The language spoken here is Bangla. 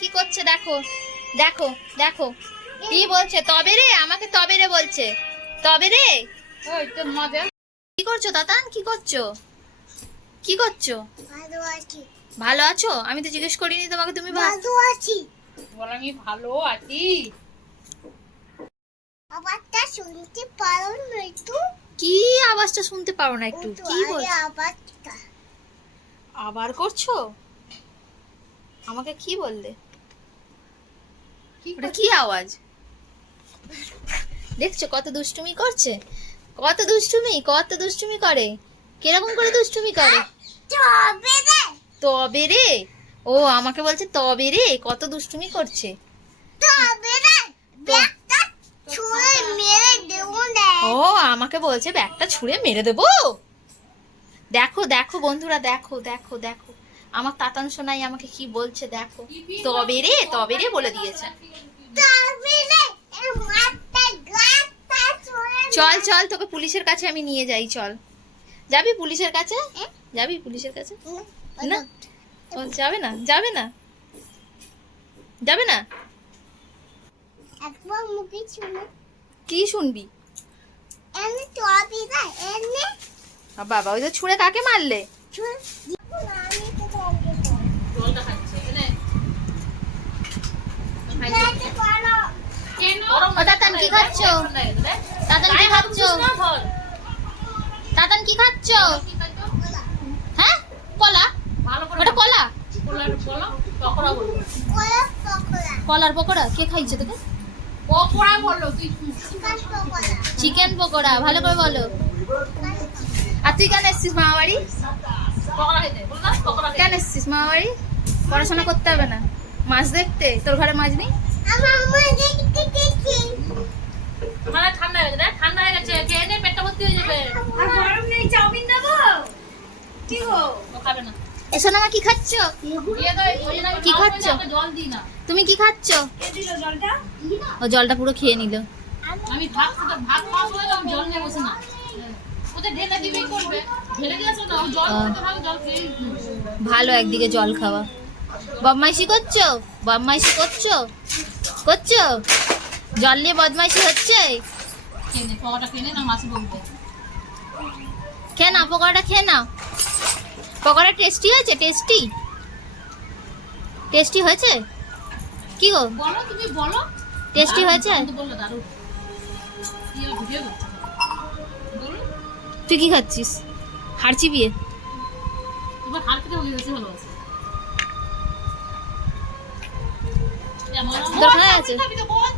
কি করছে দেখো দেখো দেখো। কি বলছে? তবে রে আমাকে তবে রে বলছে। তবে রে? কি করছ তাতান? কি করছ? কি করছ? ভালো আছি। ভালো আছো? আমি তো জিজ্ঞেস করিনি তোমাকে তুমি ভালো আছি। বল আমি ভালো আছি। আবারটা শুনতে পারো না একটু? কি আওয়াজটা শুনতে পারো না একটু? কি বলছো? আবারটা আবার করছ? আমাকে কি বললে? কি ওটা কি আওয়াজ? দেখছ কত দুষ্টুমি করছে? কত দুষ্টুমি কত দুষ্টুমি করে? কীরকম করে দুষ্টুমি করে? তবে রে। তবে রে? ও আমাকে বলছে তবে রে কত দুষ্টুমি করছে। তবে রে। ব্যাগটা ছুঁড়ে মেরে দেবো না। ও আমাকে বলছে ব্যাগটা ছুঁড়ে মেরে দেবো? দেখো দেখো বন্ধুরা দেখো দেখো দেখো। আমার তাতান সোনাই আমাকে কি বলছে দেখো। তবে রে তবে রে বলে দিয়েছে। চল চল তোকে পুলিশের কাছে আমি নিয়ে যাই চল। যাবি পুলিশের কাছে? যাবি পুলিশের কাছে? না যাবে না যাবে না। যাবে না? কি শুনবি? বাবা ওই তো ছুঁড়ে কাকে মারলে ছুঁড়ে আমি তো বলব জলটা খাচ্ছে এনে মেয়েকে করো কেন ও দাতান কি খাচ্ছ? দাতান কি খাচ্ছ? দাতান কি খাচ্ছ? হ্যাঁ? কলা? ওটা কলা? কলার পকোড়া, কে খাইছে তোকে? চিকেন পকোড়া, ভালো করে বলো। আর তুই কেন এসছিস মামা বাড়ি পকোড়া খেতে বল না পকোড়া কেন এসছিস মামা বাড়ি পড়াশোনা করতে হবে না। মাছ দেখতে? তোর ঘরে মাছ নেই? মানে ঠান্ডা হয়ে গেছে ঠান্ডা হয়ে গেছে খেয়ে নে পেটটা ভর্তি হয়ে যাবে? আর গরম নেই চাউমিন দেবো? কি গো? খাবে না। এসো না কি খাচ্ছ? দিয়ে দাও ওই জন্য আমি কি খাচ্ছ? জল দিই না। তুমি কি খাচ্ছ? জলটা? ও জলটা পুরো খেয়ে নিল। আমি ভাত ভাত খাওয়ার সময় তো জল নিয়ে বসে না। ওতে ঢেলে দিবি করবে। ঢেলে দিয়েছ না ও জল খেতে ভালো ভালো একদিকে জল খাওয়া। বদমাইশি করছ? বদমাইশি করছ? করছ? জল নিয়ে বদমাইশি হচ্ছে? খেয়ে নে নে না নাও পকোড়াটা খেয়ে নাও। পকোড়া টেস্টি হয়েছে? টেস্টি টেস্টি হয়েছে? কি গো? বলো তুমি বলো। টেস্টি হয়েছে? বলো। তুই কি খাচ্ছিস? হাড় চিবিয়ে। এবার হার খেতে হলে বেশি ভালোবাসে তোর খাওয়া আছে খাবি তো বল